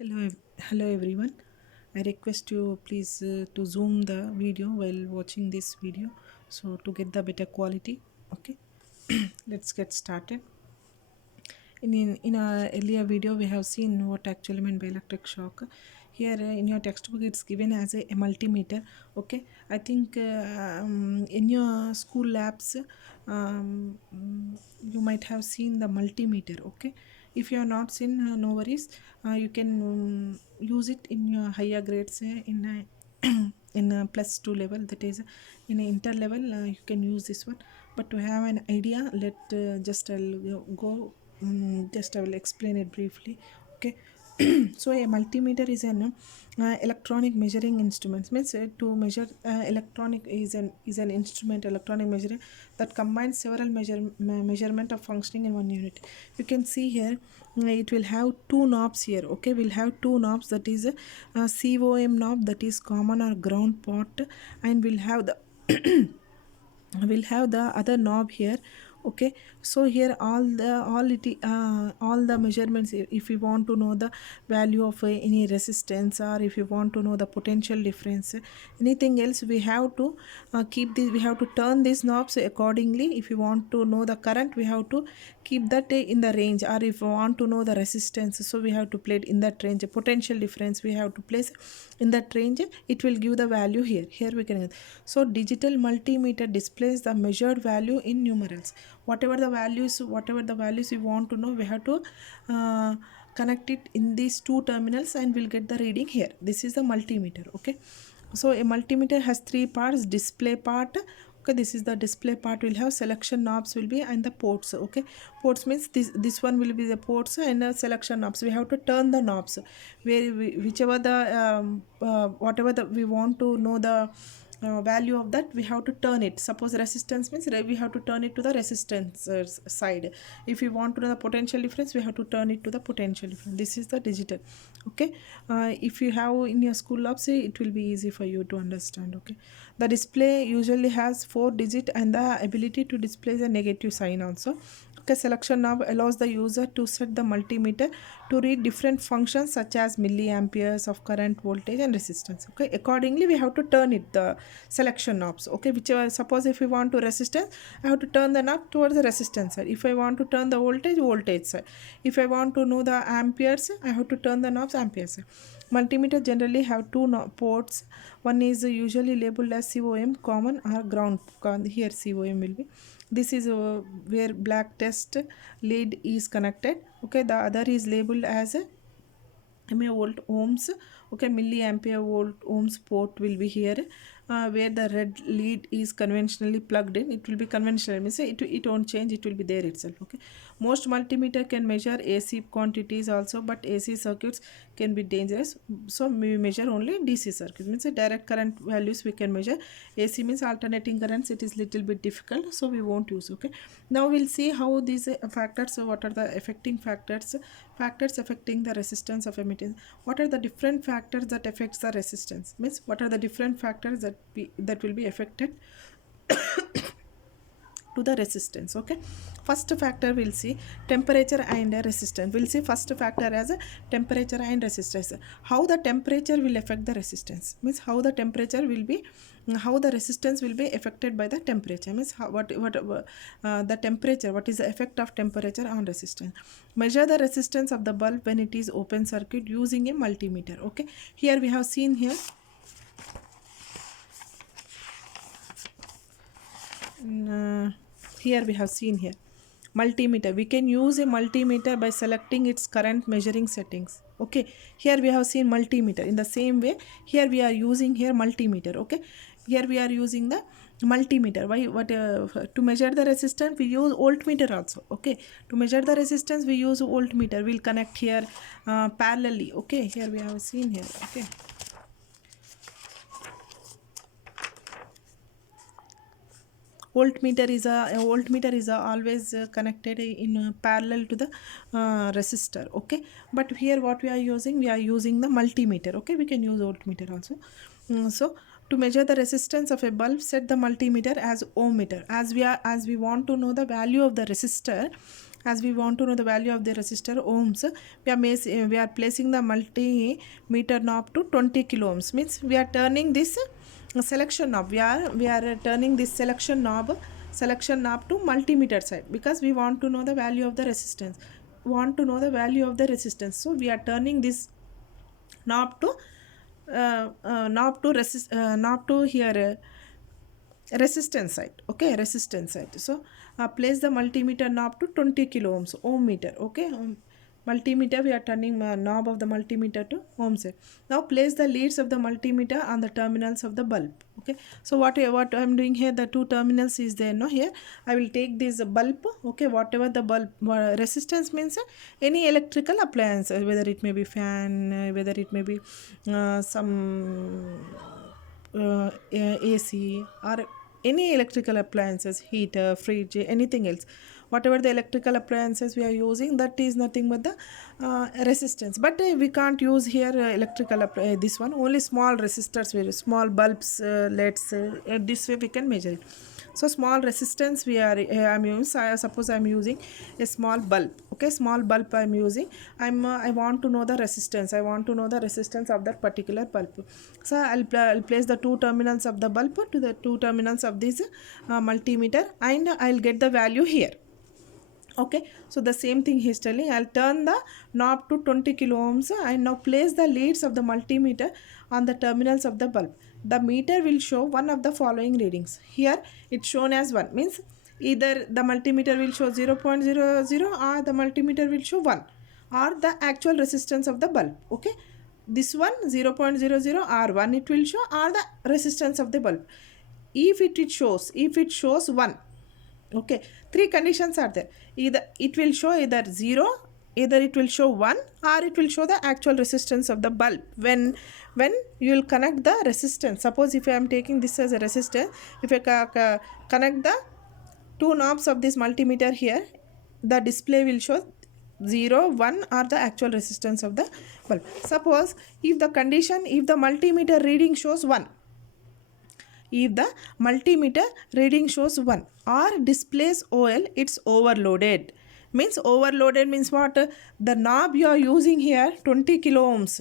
Hello everyone. I request you please to zoom the video while watching this video so to get the better quality. Okay, let's get started. In our earlier video, we have seen what actually meant by electric shock. Here in your textbook, it's given as a multimeter. Okay, I think in your school labs, you might have seen the multimeter. Okay, if you have not seen, no worries. You can use it in your higher grades in in a plus 2 level, that is in a inter level. You can use this one, but to have an idea, let just I'll go just I will explain it briefly. Okay. So a multimeter is an electronic measuring instrument. Means to measure electronic is an instrument, electronic measuring, that combines several measurement of functioning in one unit. You can see here it will have two knobs here. Okay, we'll have two knobs, that is a COM knob, that is common or ground pot, and we'll have the we'll have the other knob here. Okay, so here all the measurements, if you want to know the value of any resistance, or if you want to know the potential difference, anything else, we have to keep this, we have to turn these knobs accordingly. If you want to know the current, we have to keep that in the range, or if you want to know the resistance, so we have to play it in that range. Potential difference we have to place in that range, it will give the value here we can. So digital multimeter displays the measured value in numerals. Whatever the values we want to know, we have to connect it in these two terminals and we'll get the reading here. This is the multimeter. Okay, so a multimeter has three parts: display part. Okay, this is the display part. Will have selection knobs will be, and the ports. Okay, ports means this one will be the ports, and selection knobs, we have to turn the knobs whichever the whatever the we want to know the value of that, we have to turn it. Suppose resistance means we have to turn it to the resistance side. If we want to know the potential difference, we have to turn it to the potential difference. This is the digital. Okay, if you have in your school labs, it will be easy for you to understand. Okay, the display usually has 4 digit and the ability to display the negative sign also. Okay, selection knob allows the user to set the multimeter to read different functions such as milliamperes of current, voltage, and resistance. Okay, accordingly we have to turn it, the selection knobs. Okay, whichever, suppose if we want to resistance, I have to turn the knob towards the resistance side. If I want to turn the voltage side. If I want to know the amperes, I have to turn the knobs amperes side. Multimeter generally have two ports. One is usually labeled as COM, common, or ground. Here COM will be. This is where black test lead is connected. Okay, the other is labeled as a volt ohms. Okay, milliampere volt ohms port will be here, where the red lead is conventionally plugged in. It will be conventional, means it won't change, it will be there itself. Okay, most multimeter can measure AC quantities also, but AC circuits can be dangerous, so we measure only DC circuits, means a direct current values we can measure. AC means alternating currents, it is little bit difficult, so we won't use. Okay, now we'll see how these factors, so what are the affecting factors affecting the resistance of emittance. What are the different factors that affects the resistance, means what are the different factors that will be affected to the resistance. Okay, first factor we'll see temperature and resistance. We'll see first factor as a temperature and resistance. How the temperature will affect the resistance, means how the temperature will be, how the resistance will be affected by the temperature, means how, what the temperature, what is the effect of temperature on resistance. Measure the resistance of the bulb when it is open circuit using a multimeter. Okay, here we have seen here here we have seen here multimeter. We can use a multimeter by selecting its current measuring settings. Okay, here we have seen multimeter. In the same way, here we are using here multimeter. Okay, here we are using the multimeter. Why? What to measure the resistance we use voltmeter also. Okay, to measure the resistance we use voltmeter. We'll connect here parallelly. Okay, here we have seen here. Okay, voltmeter is always connected in parallel to the resistor. Okay, but here what we are using the multimeter. Okay, we can use voltmeter also. So to measure the resistance of a bulb, set the multimeter as ohm meter. As we want to know the value of the resistor, as we want to know the value of the resistor ohms, we are placing the multimeter knob to 20 kilo ohms, means we are turning this selection knob, we are turning this selection knob to multimeter side, because we want to know the value of the resistance, so we are turning this knob to knob to here resistance side. Okay, resistance side. So place the multimeter knob to 20 kilo ohms, ohm meter. Okay, multimeter, we are turning knob of the multimeter to ohm side. Now place the leads of the multimeter on the terminals of the bulb. Okay, so what I'm doing here, the two terminals is there. No, here I will take this bulb. Okay, whatever the bulb resistance means, any electrical appliance, whether it may be fan, whether it may be some AC, or any electrical appliances, heater, fridge, anything else, whatever the electrical appliances we are using, that is nothing but the resistance. But we can't use here this one, only small resistors, very small bulbs, leds, this way we can measure it. So small resistance we are I'm using, suppose I'm using a small bulb. Okay, small bulb I'm using. I want to know the resistance, of that particular bulb. So I'll place the two terminals of the bulb to the two terminals of this multimeter, and I'll get the value here. Okay, so the same thing he's telling. I'll turn the knob to 20 kilo ohms and now place the leads of the multimeter on the terminals of the bulb. The meter will show one of the following readings. Here it's shown as 1, means either the multimeter will show 0.00 or the multimeter will show 1, or the actual resistance of the bulb. Okay, this one 0.00 or 1 it will show, or the resistance of the bulb. If it shows 1, okay, three conditions are there. Either it will show either 0, either it will show 1, or it will show the actual resistance of the bulb. When you will connect the resistance, suppose if I am taking this as a resistor, if I connect the two knobs of this multimeter here, the display will show 0, 1 or the actual resistance of the bulb. Suppose if the multimeter reading shows 1, if the multimeter reading shows 1 or displays OL, it's overloaded. Means overloaded means what? The knob you are using here 20 kilo ohms.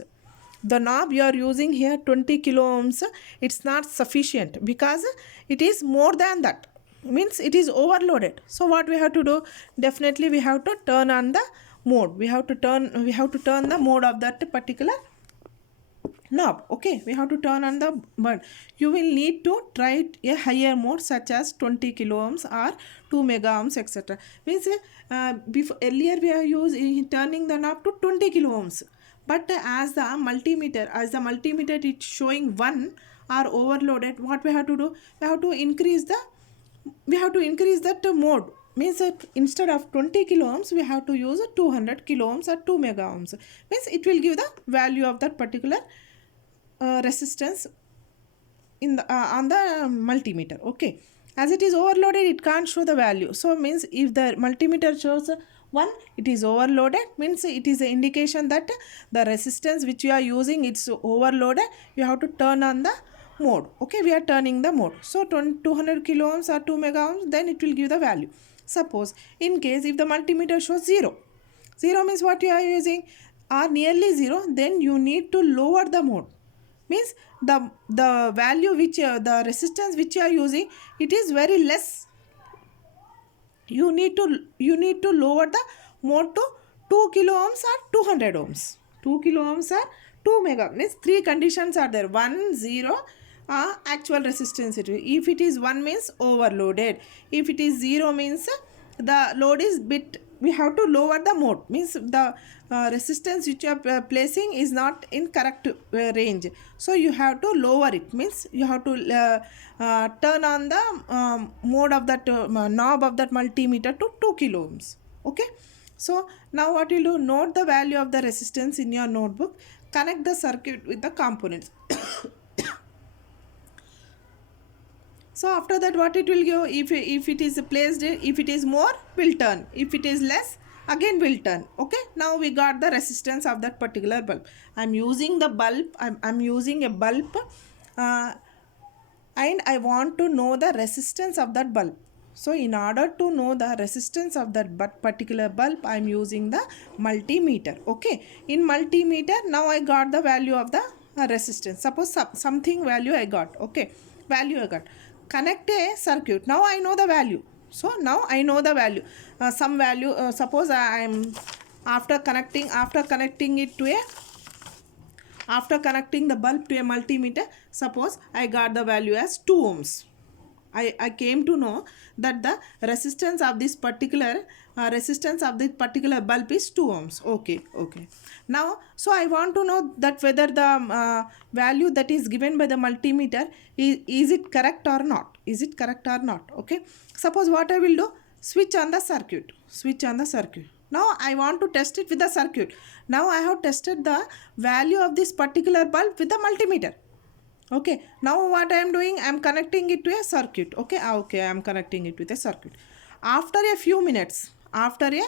The knob you are using here 20 kilo ohms, it's not sufficient because it is more than that. Means it is overloaded. So what we have to do? Definitely we have to turn on the mode. We have to turn the mode of that particular knob. Okay, we have to turn on the but you will need to try a higher mode such as 20 kilo ohms or 2 mega ohms, etc. Means before earlier we are turning the knob to 20 kilo ohms, but as the multimeter is showing 1 or overloaded, what we have to do? We have to increase that mode. Means that instead of 20 kilo ohms we have to use 200 kilo ohms or 2 mega ohms. Means it will give the value of that particular resistance in the on the multimeter. Okay, as it is overloaded it can't show the value. So means if the multimeter shows 1, it is overloaded, means it is an indication that the resistance which you are using, it's overloaded. You have to turn on the mode. Okay, we are turning the mode. So 200 kilo ohms or 2 mega ohms, then it will give the value. Suppose in case if the multimeter shows 0 means what you are using are nearly 0, then you need to lower the mode. Means the value which the resistance which you are using, it is very less. You need to lower the mode to 2 kilo ohms or 200 ohms. 2 kilo ohms or 2 mega. Means three conditions are there. 1, 0, actual resistance. If it is 1 means overloaded. If it is 0 means the load is bit, we have to lower the mode. Means the resistance which you are placing is not in correct range, so you have to lower it. Means you have to turn on the mode of that knob of that multimeter to 2 kilo ohms. Okay, so now what you do? Note the value of the resistance in your notebook. Connect the circuit with the components. So after that what it will give? If it is placed, if it is more, will turn. If it is less, again will turn. Okay, now we got the resistance of that particular bulb. I'm using the bulb. I'm using a bulb and I want to know the resistance of that bulb. So in order to know the resistance of that particular bulb, I am using the multimeter. Okay, in multimeter now I got the value of the resistance. Suppose something value I got. Okay, value I got. Connect a circuit. Now I know the value. So now I know the value. Some value. Suppose I am after connecting it to a after connecting the bulb to a multimeter, suppose I got the value as 2 ohms. I came to know that the resistance of this particular bulb is 2 ohms. Okay. Now, so I want to know that whether the value that is given by the multimeter is it correct or not? Is it correct or not? Okay. Suppose what I will do, switch on the circuit. Now I want to test it with the circuit. Now I have tested the value of this particular bulb with the multimeter. Okay, now what I am doing, I am connecting it to a circuit. Okay, I am connecting it with a circuit. After a few minutes, the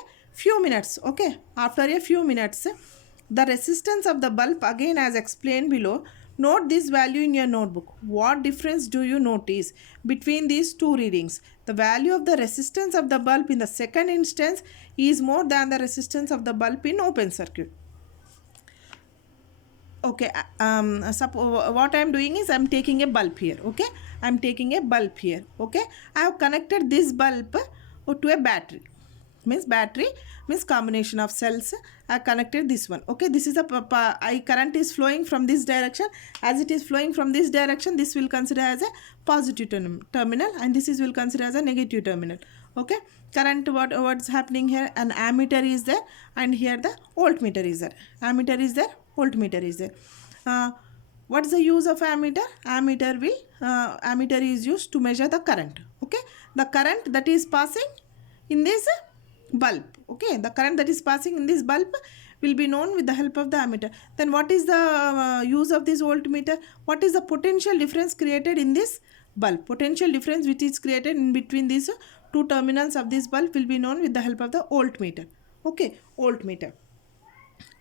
resistance of the bulb, again as explained below. Note this value in your notebook. What difference do you notice between these two readings? The value of the resistance of the bulb in the second instance is more than the resistance of the bulb in open circuit. Okay, what I am doing is I am taking a bulb here. Okay, I am taking a bulb here. Okay, I have connected this bulb to a battery. Battery means combination of cells. I connected this one. Okay, this is a current is flowing from this direction. As it is flowing from this direction, this will consider as a positive terminal, and this will consider as a negative terminal. Okay, current, what's happening here? An ammeter is there, and here the voltmeter is there. Ammeter is there, voltmeter is there. What's the use of ammeter? Ammeter is used to measure the current. Okay, the current that is passing in this bulb. Okay, the current that is passing in this bulb will be known with the help of the ammeter. Then what is the use of this voltmeter? What is the potential difference created in this bulb? Potential difference which is created in between these two terminals of this bulb will be known with the help of the voltmeter. Okay, voltmeter.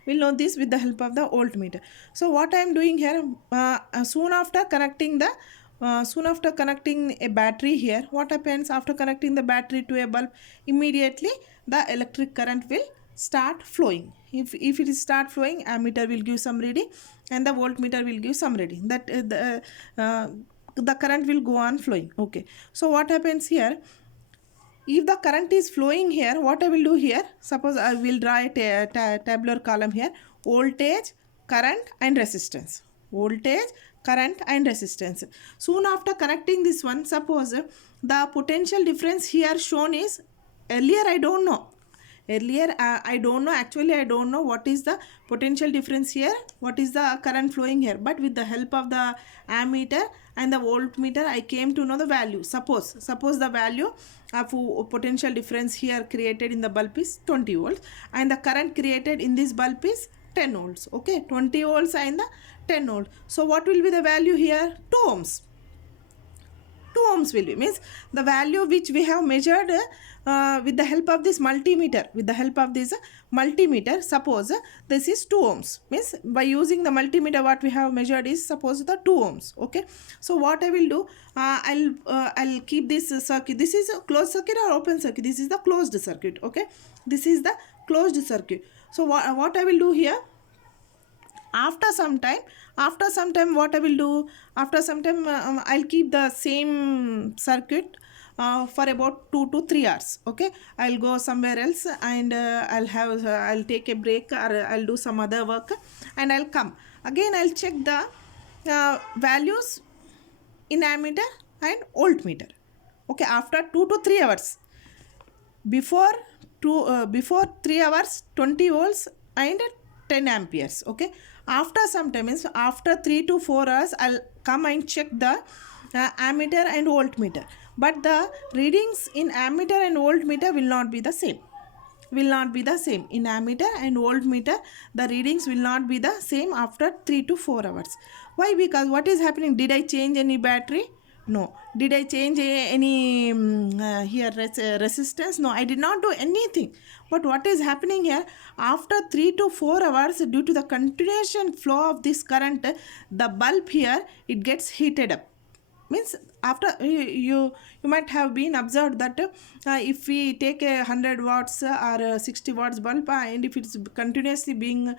We'll know this with the help of the voltmeter. So what I am doing here, soon after connecting a battery here, what happens after connecting the battery to a bulb? Immediately the electric current will start flowing. If it start flowing, ammeter will give some reading and the voltmeter will give some reading. That the current will go on flowing. Okay, so what happens here? If the current is flowing here, what I will do here, suppose I will draw a tabular column here, voltage, current and resistance. Voltage, current and resistance. Soon after connecting this one, suppose the potential difference here shown is, earlier I don't know. I don't know, actually I don't know what is the potential difference here, what is the current flowing here, but with the help of the ammeter and the voltmeter I came to know the value. Suppose the value of potential difference here created in the bulb is 20 volts and the current created in this bulb is 10 volts. Okay, 20 volts and the 10 volts. So what will be the value here? 2 ohms. 2 ohms will be, means the value which we have measured with the help of this multimeter. Suppose this is 2 ohms, means by using the multimeter what we have measured is suppose the 2 ohms. Okay, so what I will do, I'll keep this circuit. This is a closed circuit or open circuit? This is the closed circuit. Okay, this is the closed circuit. So what I will do here, after some time what I will do, after some time I'll keep the same circuit for about 2 to 3 hours. Okay, I'll go somewhere else and I'll take a break or I'll do some other work and I'll come again. I'll check the values in ammeter and voltmeter. Okay, after 2 to 3 hours. Before 3 hours 20 volts and 10 amperes. Okay, after some time, means after 3 to 4 hours I'll come and check the ammeter and voltmeter, but the readings in ammeter and voltmeter will not be the same. In ammeter and voltmeter the readings will not be the same after 3 to 4 hours. Why? Because what is happening? Did I change any battery? No. Did I change any resistance? No, I did not do anything. But what is happening here? After 3 to 4 hours, due to the continuation flow of this current, the bulb here, it gets heated up. means after you might have been observed that if we take a 100 watts or a 60 watts bulb, and if it's continuously being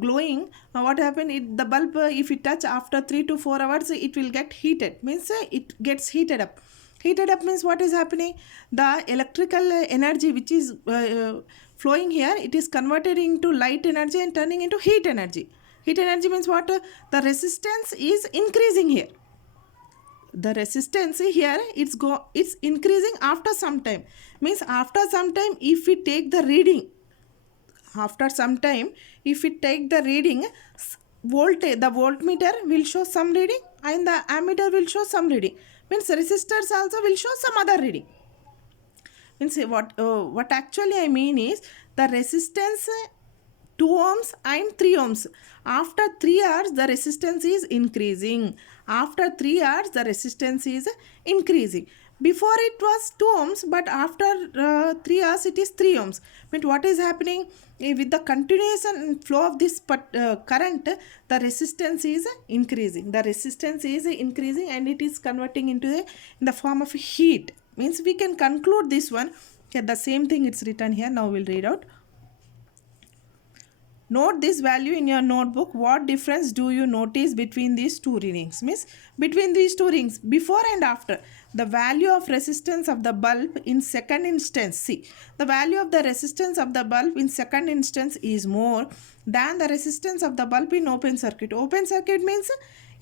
glowing, what happen, the bulb, if it touch after 3 to 4 hours, it will get heated, means it gets heated up. Heated up means what is happening, the electrical energy which is flowing here, it is converted into light energy and turning into heat energy. Heat energy means what, the resistance is increasing here. The resistance here, it's increasing after some time, means after some time, if we take the reading, after some time, if we take the reading, voltage, the voltmeter will show some reading and the ammeter will show some reading, means resistors also will show some other reading. Means what actually I mean is, the resistance 2 ohms and 3 ohms. After 3 hours, the resistance is increasing. After 3 hours, the resistance is increasing. Before it was 2 ohms, but after 3 hours, it is 3 ohms. But what is happening? With the continuation flow of this current, the resistance is increasing. The resistance is increasing and it is converting into in the form of heat. Means we can conclude this one. Okay, the same thing it's written here. Now we'll read out. Note this value in your notebook. What difference do you notice between these two readings? Means between these two rings, before and after. The value of resistance of the bulb in second instance. See, the value of the resistance of the bulb in second instance is more than the resistance of the bulb in open circuit. Open circuit means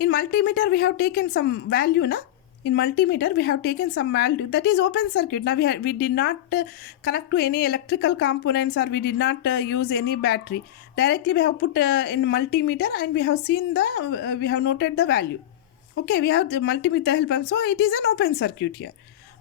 in multimeter we have taken some value, na? In multimeter we have taken some value, that is open circuit. Now we did not connect to any electrical components, or we did not use any battery. Directly we have put in multimeter and we have seen the we have noted the value. Okay, we have the multimeter help, so it is an open circuit here.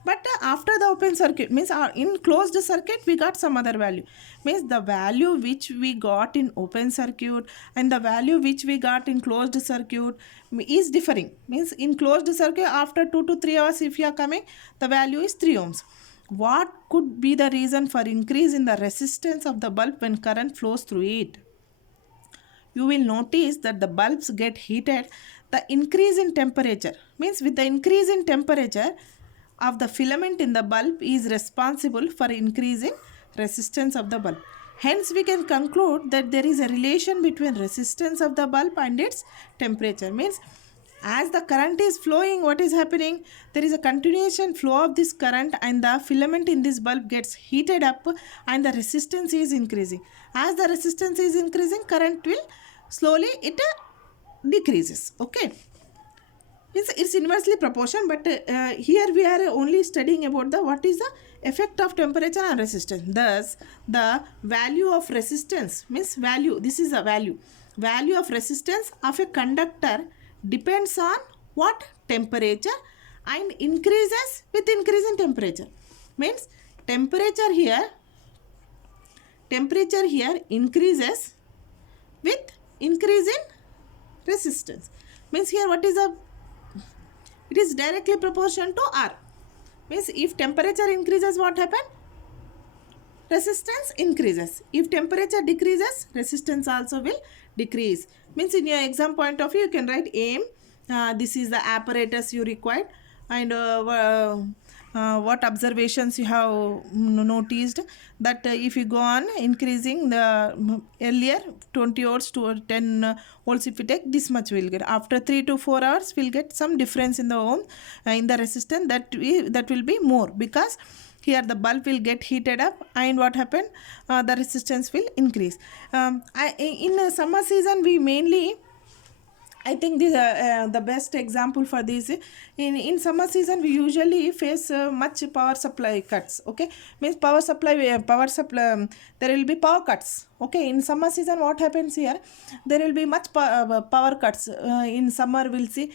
But after the open circuit means in closed circuit we got some other value, means the value which we got in open circuit and the value which we got in closed circuit is differing. Means in closed circuit, after 2 to 3 hours if you are coming, the value is 3 ohms. What could be the reason for increase in the resistance of the bulb when current flows through it? You will notice that the bulbs get heated. The increase in temperature, means with the increase in temperature of the filament in the bulb is responsible for increasing resistance of the bulb. Hence we can conclude that there is a relation between resistance of the bulb and its temperature. Means as the current is flowing, what is happening? There is a continuation flow of this current and the filament in this bulb gets heated up and the resistance is increasing. As the resistance is increasing, current will slowly decreases. Okay, it's inversely proportional, but here we are only studying about the what is the effect of temperature and resistance. Thus the value of resistance, means value, this is a value of resistance of a conductor depends on what? Temperature, and increases with increasing temperature. Means temperature here increases with increase in resistance. Means here what is it is directly proportional to R. Means if temperature increases, what happen? Resistance increases. If temperature decreases, resistance also will decrease. Means in your exam point of view, you can write aim. This is the apparatus you required, and what observations you have noticed, that if you go on increasing the earlier 20 volts to 10 volts, if you take this much, we'll get after 3 to 4 hours we'll get some difference in the ohm in the resistance, that will be more, because here the bulb will get heated up and what happened, the resistance will increase. In summer season we mainly, I think this the best example for this, in summer season we usually face much power supply cuts. Okay, means power supply there will be power cuts. Okay, in summer season what happens here, there will be much power cuts. In summer we'll see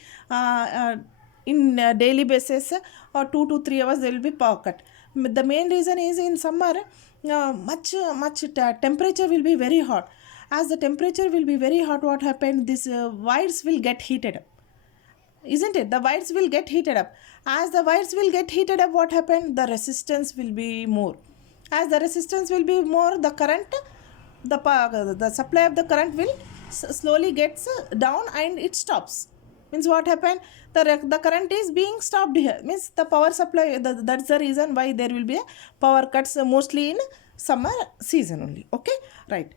in daily basis or 2 to 3 hours there will be power cut. The main reason is in summer much temperature will be very hot. As the temperature will be very hot, what happened? These wires will get heated up. Isn't it? The wires will get heated up. As the wires will get heated up, what happened? The resistance will be more. As the resistance will be more, the current, the supply of the current will slowly gets down and it stops. Means what happened? The current is being stopped here. Means the power supply, that's the reason why there will be a power cuts mostly in summer season only. Okay, right.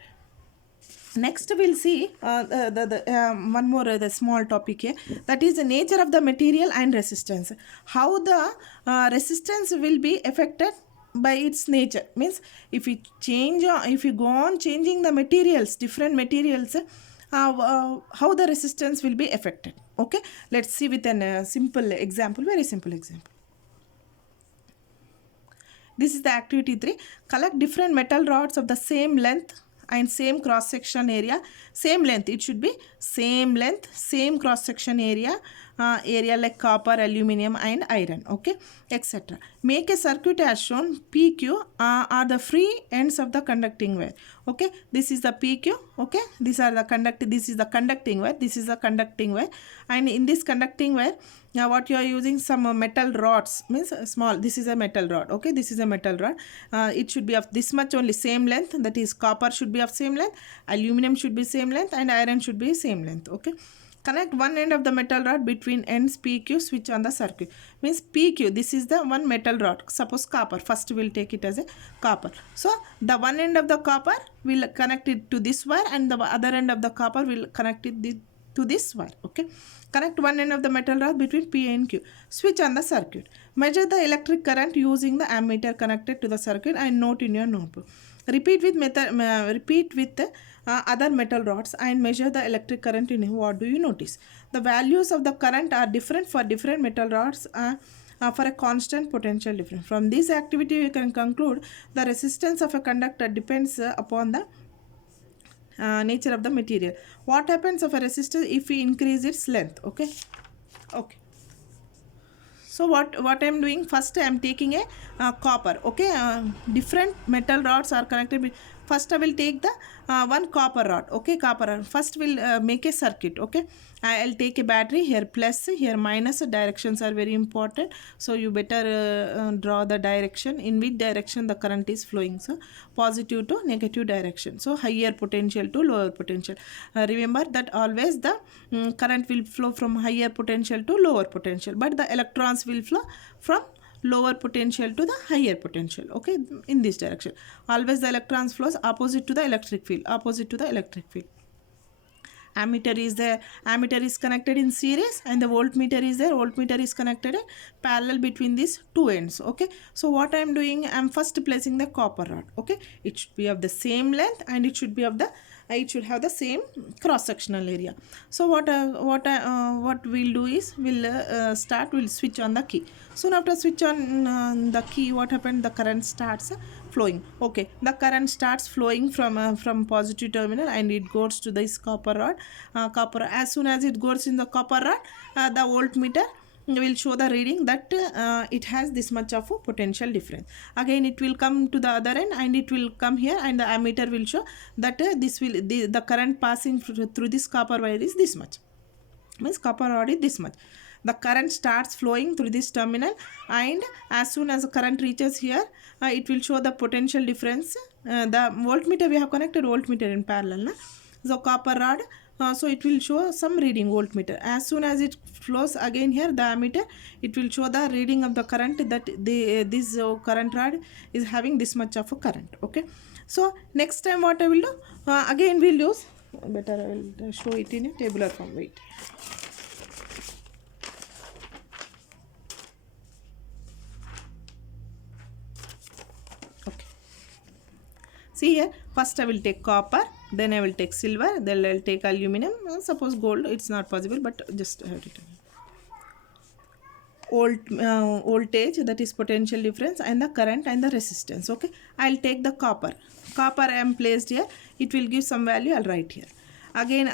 Next we'll see one more the small topic here, that is the nature of the material and resistance. How the resistance will be affected by its nature. Means if we change, if you go on changing the materials, different materials, how the resistance will be affected. Okay, let's see with a simple example, very simple example. This is the activity 3. Collect different metal rods of the same length and same cross section area. Same length, it should be same length, same cross section area, area like copper, aluminum and iron, okay, etc. Make a circuit as shown. PQ are the free ends of the conducting wire. Okay, this is the PQ. Okay, these are the this is the conducting wire, this is the conducting wire, and in this conducting wire, now what you are using, some metal rods, means small, this is a metal rod. Okay, this is a metal rod. It should be of this much only, same length, that is copper should be of same length, aluminum should be same length, and iron should be same length. Okay, connect one end of the metal rod between ends PQ, switch on the circuit. Means PQ, this is the one metal rod, suppose copper, first we'll take it as a copper. So the one end of the copper will connect it to this wire, and the other end of the copper will connect it to this wire. Okay, connect one end of the metal rod between P and Q. Switch on the circuit. Measure the electric current using the ammeter connected to the circuit and note in your notebook. Repeat with other metal rods and measure the electric current in him. What do you notice? The values of the current are different for different metal rods for a constant potential difference. From this activity, you can conclude the resistance of a conductor depends upon the nature of the material. What happens of a resistor if we increase its length? Okay. So what I am doing, first I am taking a copper. Okay, different metal rods are connected. First I will take the one copper rod. Okay, copper rod. First we'll make a circuit. Okay, I'll take a battery, here plus, here minus. Directions are very important, so you better draw the direction, in which direction the current is flowing. So positive to negative direction, so higher potential to lower potential. Remember that always the current will flow from higher potential to lower potential, but the electrons will flow from lower potential to the higher potential. Okay, in this direction always the electrons flows opposite to the electric field, opposite to the electric field. Ammeter is there, ammeter is connected in series, and the voltmeter is there, voltmeter is connected parallel between these two ends. Okay, so what I am doing, I am first placing the copper rod. Okay, it should be of the same length, and it should be of the it should have the same cross sectional area. So what we'll do is we'll switch on the key. Soon after switch on the key, what happened, the current starts flowing. Okay, the current starts flowing from positive terminal, and it goes to this copper rod. As soon as it goes in the copper rod, the voltmeter will show the reading that it has this much of a potential difference. Again it will come to the other end, and it will come here, and the ammeter will show that the current passing through this copper wire is this much. Means copper rod is this much. The current starts flowing through this terminal, and as soon as the current reaches here, it will show the potential difference. The voltmeter, we have connected voltmeter in parallel, so copper rod, so it will show some reading voltmeter. As soon as it flows again here, the ammeter, it will show the reading of the current, that this current rod is having this much of a current. Okay, so next time what I will do, again we'll use, better I will show it in a tabular form. Wait. Okay, see here, first I will take copper, then I will take silver, then I will take aluminum, suppose gold, it's not possible, but just have it. Voltage, that is potential difference, and the current and the resistance. Okay, I'll take the copper I am placed here, it will give some value, I'll write here. Again,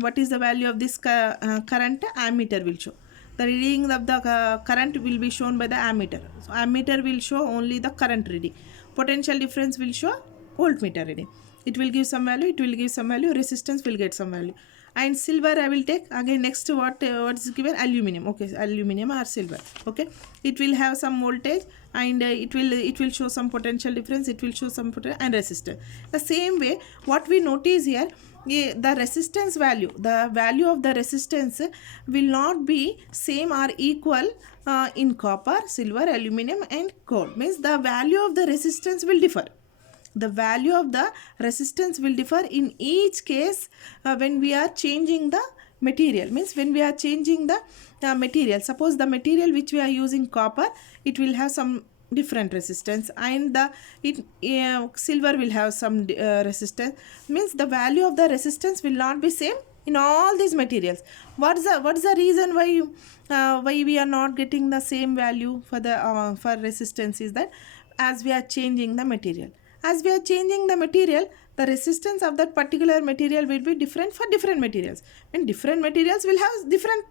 what is the value of this current? Ammeter will show the reading of the current will be shown by the ammeter. So ammeter will show only the current reading, potential difference will show voltmeter reading. It will give some value, it will give some value, resistance will get some value. And silver I will take, again next what is given, aluminum. Okay, aluminum or silver. Okay, it will have some voltage, and it will show some potential difference, it will show some potential and resistance. The same way, what we notice here, the resistance value, the value of the resistance will not be same or equal in copper, silver, aluminum and gold. Means the value of the resistance will differ. The value of the resistance will differ in each case when we are changing the material. Means when we are changing the material, suppose the material which we are using copper, it will have some different resistance, and the silver will have some resistance. Means the value of the resistance will not be same in all these materials. What's the reason why we are not getting the same value for the for resistance is that as we are changing the material, as we are changing the material, the resistance of that particular material will be different for different materials, and different materials will have different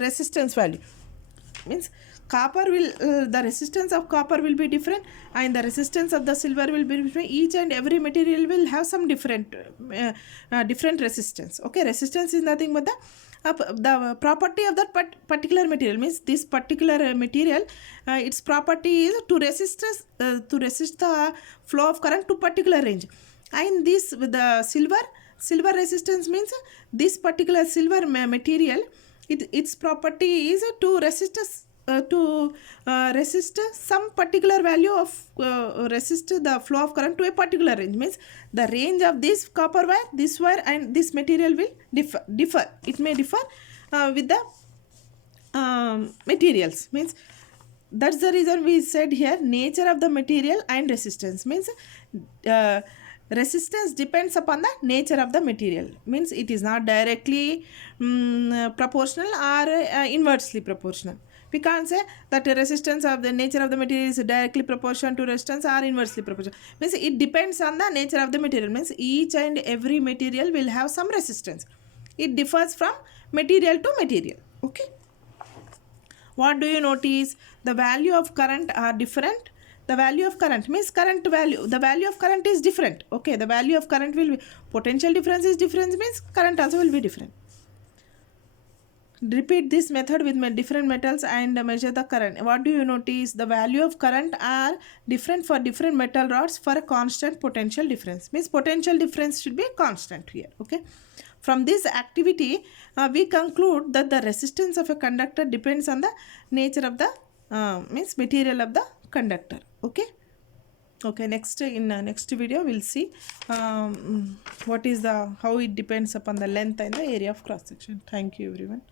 resistance value. Means copper will the resistance of copper will be different, and the resistance of the silver will be different. Each and every material will have some different different resistance. Okay, resistance is nothing but the property of that particular material. Means this particular material, its property is to resist the flow of current to particular range. And this with the silver resistance means this particular silver material, its property is to resist resist some particular value of resist the flow of current to a particular range. Means the range of this copper wire, this wire and this material will differ. It may differ with the materials. Means that's the reason we said here nature of the material and resistance. Means resistance depends upon the nature of the material. Means it is not directly proportional or inversely proportional. We can't say that the resistance of the nature of the material is directly proportional to resistance or inversely proportional. Means it depends on the nature of the material. Means each and every material will have some resistance. It differs from material to material. Okay. What do you notice? The value of current are different. The value of current means current value. The value of current is different. Okay. The value of current will be, potential difference is different, means current also will be different. Repeat this method with different metals and measure the current. What do you notice? The value of current are different for different metal rods for a constant potential difference. Means potential difference should be constant here. Okay. From this activity, we conclude that the resistance of a conductor depends on the nature of the means material of the conductor. Okay. Okay, next in next video we'll see what is the how it depends upon the length and the area of cross section. Thank you everyone.